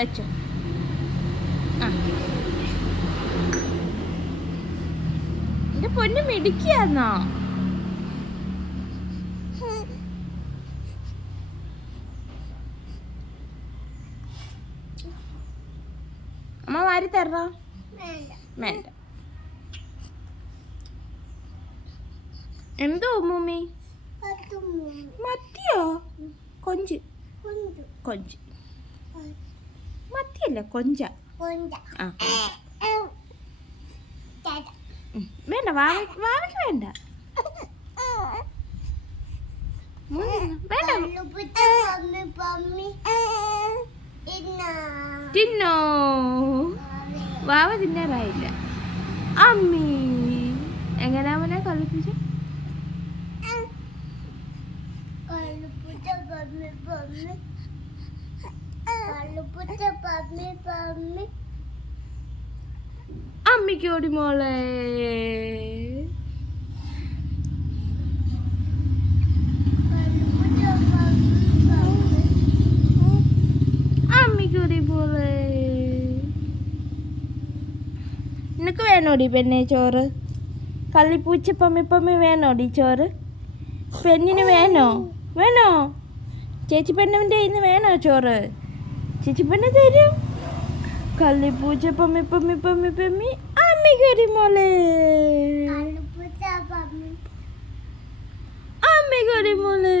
വെച്ചോ. ആ എൻ്റെ പൊന്നു മിടിക്കാന്നോ? അമ്മ വാരി തരണോ? വേണ്ട. എന്തോ മമ്മി? മത്തിയോ? കൊഞ്ച്. കൊഞ്ച് മത്തിയല്ല, കൊഞ്ച. ആ വേണ്ട, വാവയ്ക്ക് വേണ്ട. തിന്നോ? വാവ തിന്നാറായില്ല. അമ്മി എങ്ങനെയാ അവനെ കളിപ്പിച്ച? അമ്മിക്കോടി മോളെ. അമ്മിക്കോടി മോളെ. നിനക്ക് വേണോടി പെണ്ണെ ചോറ്? കള്ളിപ്പൂച്ച പമ്മി വേണോടി ചോറ്? പെണ്ണിന് വേണോ? വേണോ? ചേച്ചി പെണ്ണിൻ്റെ ഇന്ന് വേണോ ചോറ്? ചേച്ചി പെണ്ണ് തരും. കള്ളിപ്പൂച്ച പമ്മി അമ്മിക്കോടി മോളെ. അമ്മിക്കോടി മോളെ.